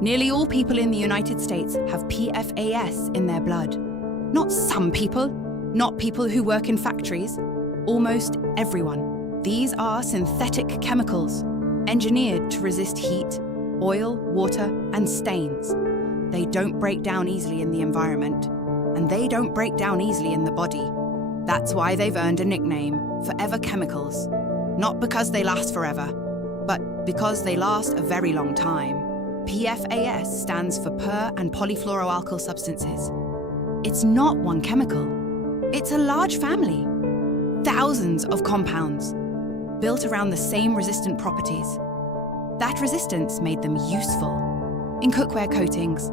Nearly all people in the United States have PFAS in their blood. Not some people, not people who work in factories, almost everyone. These are synthetic chemicals, engineered to resist heat, oil, water, and stains. They don't break down easily in the environment, and they don't break down easily in the body. That's why they've earned a nickname, Forever Chemicals. Not because they last forever, but because they last a very long time. PFAS stands for per- and polyfluoroalkyl substances. It's not one chemical. It's a large family. Thousands of compounds, built around the same resistant properties. That resistance made them useful in cookware coatings,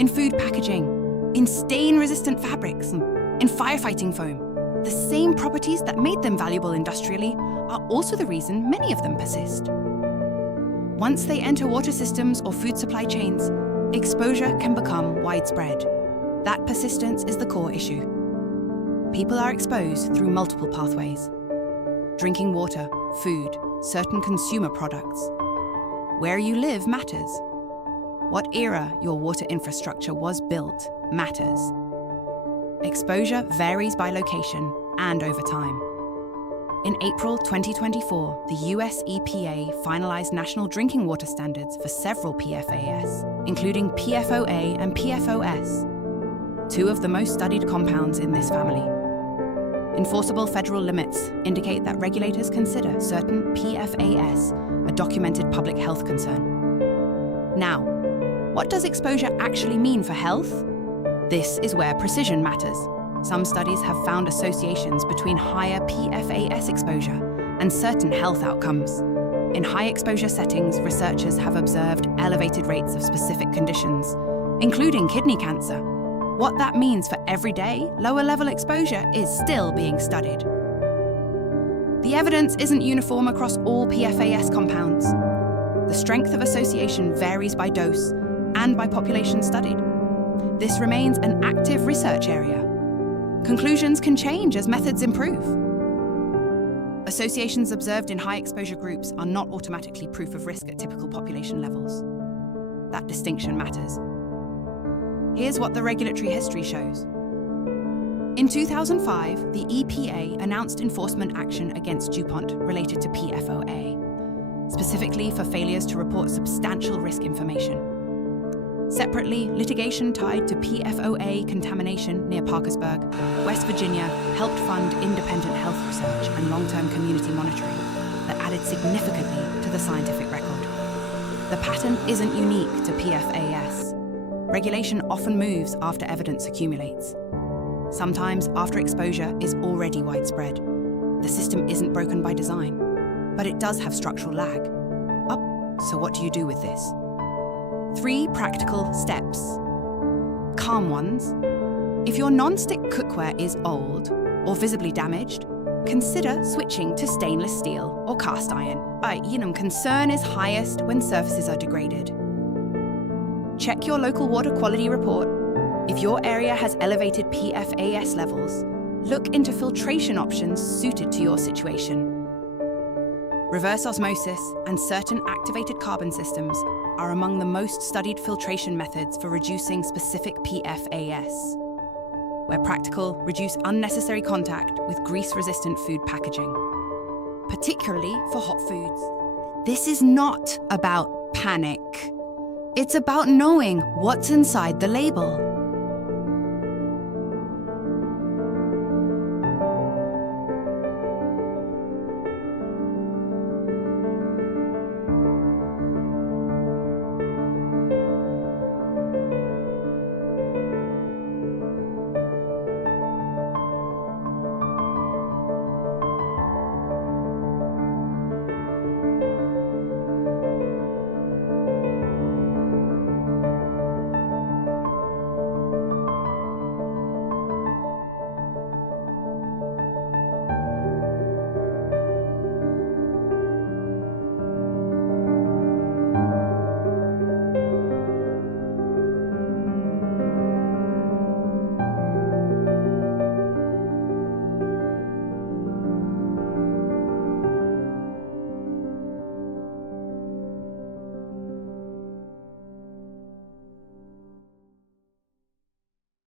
in food packaging, in stain-resistant fabrics, in firefighting foam. The same properties that made them valuable industrially are also the reason many of them persist. Once they enter water systems or food supply chains, exposure can become widespread. That persistence is the core issue. People are exposed through multiple pathways. Drinking water, food, certain consumer products. Where you live matters. What era your water infrastructure was built matters. Exposure varies by location and over time. In April 2024, the US EPA finalized national drinking water standards for several PFAS, including PFOA and PFOS, two of the most studied compounds in this family. Enforceable federal limits indicate that regulators consider certain PFAS a documented public health concern. Now, what does exposure actually mean for health? This is where precision matters. Some studies have found associations between higher PFAS exposure and certain health outcomes. In high exposure settings, researchers have observed elevated rates of specific conditions, including kidney cancer. What that means for everyday, lower-level exposure is still being studied. The evidence isn't uniform across all PFAS compounds. The strength of association varies by dose and by population studied. This remains an active research area. Conclusions can change as methods improve. Associations observed in high-exposure groups are not automatically proof of risk at typical population levels. That distinction matters. Here's what the regulatory history shows. In 2005, the EPA announced enforcement action against DuPont related to PFOA, specifically for failures to report substantial risk information. Separately, litigation tied to PFOA contamination near Parkersburg, West Virginia, helped fund independent health research and long-term community monitoring that added significantly to the scientific record. The pattern isn't unique to PFAS. Regulation often moves after evidence accumulates. Sometimes after exposure is already widespread. The system isn't broken by design, but it does have structural lag. So what do you do with this? 3 practical steps. Calm ones. If your non-stick cookware is old or visibly damaged, consider switching to stainless steel or cast iron. Concern is highest when surfaces are degraded. Check your local water quality report. If your area has elevated PFAS levels, look into filtration options suited to your situation. Reverse osmosis and certain activated carbon systems are among the most studied filtration methods for reducing specific PFAS. Where practical, reduce unnecessary contact with grease-resistant food packaging, particularly for hot foods. This is not about panic. It's about knowing what's inside the label.